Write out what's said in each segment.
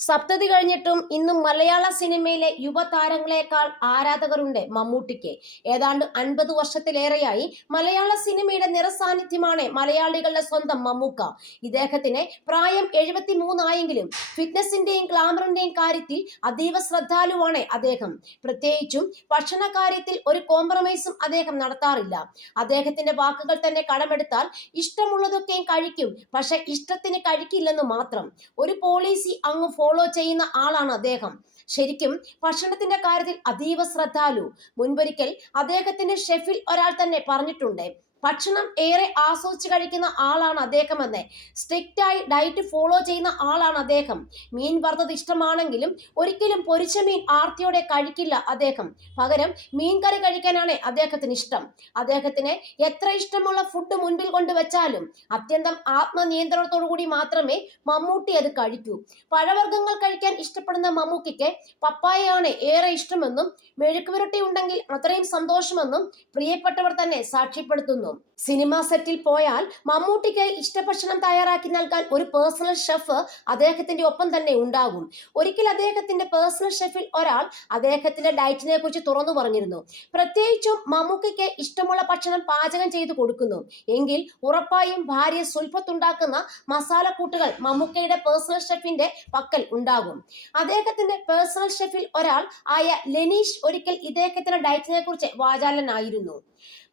സപ്തതി കഴിഞ്ഞിട്ടും ഇന്നും മലയാള സിനിമയിലെ യുവതാരങ്ങളെക്കാൾ ആരാധകരുണ്ട് മമ്മൂട്ടിക്ക്. ഏതാണ്ട് 50 വർഷത്തിലേറെയായി മലയാള സിനിമയുടെ നിറസാന്നിധ്യമാണ് മലയാളികളുടെ സ്വന്തം മമ്മൂക്ക. ഇദ്ദേഹത്തിന് പ്രായം 73 ആയെങ്കിലും ഫിറ്റ്നസിന്റെയും ഗ്ലാമറിന്റെയും കാര്യത്തിൽ അതീവ ശ്രദ്ധാലുവാണ് അദ്ദേഹം. പ്രത്യേകിച്ചും ഭക്ഷണ കാര്യത്തിൽ ഒരു കോംപ്രമൈസും അദ്ദേഹം നടത്താറില്ല. അദ്ദേഹത്തിന്റെ വാക്കുകൾ തന്നെ കടമെടുത്താൽ ഇഷ്ടമുള്ളതൊക്കെയും കഴിക്കും, പക്ഷെ ഇഷ്ടത്തിന് കഴിക്കില്ലെന്ന് മാത്രം. ഒരു പോളിസി അങ്ങ് ഫോളോ ചെയ്യുന്ന ആളാണ് അദ്ദേഹം. ശരിക്കും ഭക്ഷണത്തിന്റെ കാര്യത്തിൽ അതീവ ശ്രദ്ധാലു. മുൻപൊരിക്കൽ അദ്ദേഹത്തിന്റെ ഷെഫിൽ ഒരാൾ തന്നെ പറഞ്ഞിട്ടുണ്ട്, ഭക്ഷണം ഏറെ ആസ്വദിച്ച് കഴിക്കുന്ന ആളാണ് അദ്ദേഹം എന്ന്. സ്ട്രിക്റ്റ് ആയി ഡയറ്റ് ഫോളോ ചെയ്യുന്ന ആളാണ് അദ്ദേഹം. മീൻ വറുത്തത് ഇഷ്ടമാണെങ്കിലും ഒരിക്കലും പൊരിച്ച മീൻ ആർത്തിയോടെ കഴിക്കില്ല അദ്ദേഹം. പകരം മീൻ കറി കഴിക്കാനാണ് അദ്ദേഹത്തിന് ഇഷ്ടം. അദ്ദേഹത്തിന് എത്ര ഇഷ്ടമുള്ള ഫുഡ് മുൻപിൽ കൊണ്ടുവച്ചാലും അത്യന്തം ആത്മനിയന്ത്രണത്തോടു കൂടി മാത്രമേ മമ്മൂട്ടി അത് കഴിക്കൂ. പഴവർഗ്ഗങ്ങൾ കഴിക്കാൻ ഇഷ്ടപ്പെടുന്ന മമ്മൂട്ടിക്ക് പപ്പായയാണ് ഏറെ ഇഷ്ടമെന്നും മെഴുക്കുപുരട്ടി ഉണ്ടെങ്കിൽ അത്രയും സന്തോഷമെന്നും പ്രിയപ്പെട്ടവർ തന്നെ സാക്ഷ്യപ്പെടുത്തുന്നു. സിനിമാ സെറ്റിൽ പോയാൽ മമ്മൂട്ടിക്ക് ഇഷ്ടഭക്ഷണം തയ്യാറാക്കി നൽകാൻ ഒരു പേഴ്സണൽ ഷെഫ് അദ്ദേഹത്തിന്റെ ഒപ്പം തന്നെ ഉണ്ടാകും. ഒരിക്കൽ അദ്ദേഹത്തിന്റെ പേഴ്സണൽ ഷെഫിൽ ഒരാൾ അദ്ദേഹത്തിന്റെ ഡയറ്റിനെ കുറിച്ച് തുറന്നു പറഞ്ഞിരുന്നു. പ്രത്യേകിച്ചും മമ്മൂട്ടിക്ക് ഇഷ്ടമുള്ള ഭക്ഷണം പാചകം ചെയ്തു കൊടുക്കുന്നു എങ്കിൽ ഉറപ്പായും ഭാര്യ സുൽഫത്തുണ്ടാക്കുന്ന മസാലക്കൂട്ടുകൾ മമ്മൂക്കയുടെ പേഴ്സണൽ ഷെഫിന്റെ പക്കൽ ഉണ്ടാകും. അദ്ദേഹത്തിന്റെ പേഴ്സണൽ ഷെഫിൽ ഒരാൾ ആയ ലെനീഷ് ഒരിക്കൽ ഇദ്ദേഹത്തിന്റെ ഡയറ്റിനെ കുറിച്ച് വാചാലനായിരുന്നു.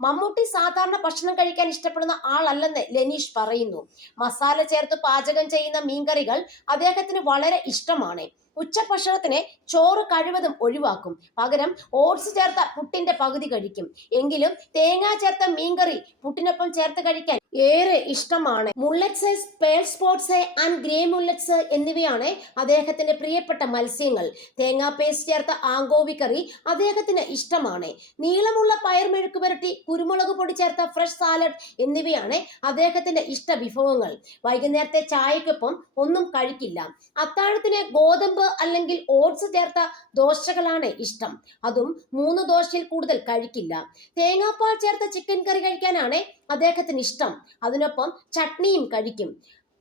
മമ്മൂട്ടി സാധാരണ ഭക്ഷണം കഴിക്കാൻ ഇഷ്ടപ്പെടുന്ന ആളല്ലെന്ന് ലെനീഷ് പറയുന്നു. മസാല ചേർത്ത് പാചകം ചെയ്യുന്ന മീൻകറികൾ അദ്ദേഹത്തിന് വളരെ ഇഷ്ടമാണ്. ഉച്ചഭക്ഷണത്തിന് ചോറ് കഴിവതും ഒഴിവാക്കും. പകരം ഓട്സ് ചേർത്ത പുട്ടിന്റെ പകുതി കഴിക്കും. എങ്കിലും തേങ്ങ ചേർത്ത മീൻകറി പുട്ടിനൊപ്പം ചേർത്ത് കഴിക്കാൻ ഏറെ ഇഷ്ടമാണ്. മുള്ളറ്റ്സ്, പേൾ സ്പോട്സ് ആൻഡ് ഗ്രേ മുള്ളറ്റ്സ് എന്നിവയാണ് അദ്ദേഹത്തിന്റെ പ്രിയപ്പെട്ട മത്സ്യങ്ങൾ. തേങ്ങാ പേസ്റ്റ് ചേർത്ത ആങ്കോവി കറി അദ്ദേഹത്തിന് ഇഷ്ടമാണ്. നീളമുള്ള പയർ മെഴുക്ക് പുരട്ടി, കുരുമുളക് പൊടി ചേർത്ത ഫ്രഷ് സാലഡ് എന്നിവയാണ് അദ്ദേഹത്തിന്റെ ഇഷ്ട വിഭവങ്ങൾ. വൈകുന്നേരത്തെ ചായക്കൊപ്പം ഒന്നും കഴിക്കില്ല. അത്താഴത്തിന് ഗോതമ്പ് അല്ലെങ്കിൽ ഓട്സ് ചേർത്ത ദോശകളാണ് ഇഷ്ടം. അതും 3 ദോശയിൽ കൂടുതൽ കഴിക്കില്ല. തേങ്ങാപ്പാൽ ചേർത്ത ചിക്കൻ കറി കഴിക്കാനാണ് അദ്ദേഹത്തിന് ഇഷ്ടം. അതിനൊപ്പം ചട്നിയും കഴിക്കും.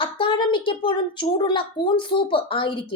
അത്താഴം മിക്കപ്പോഴും ചൂടുള്ള കൂൺ സൂപ്പ് ആയിരിക്കും.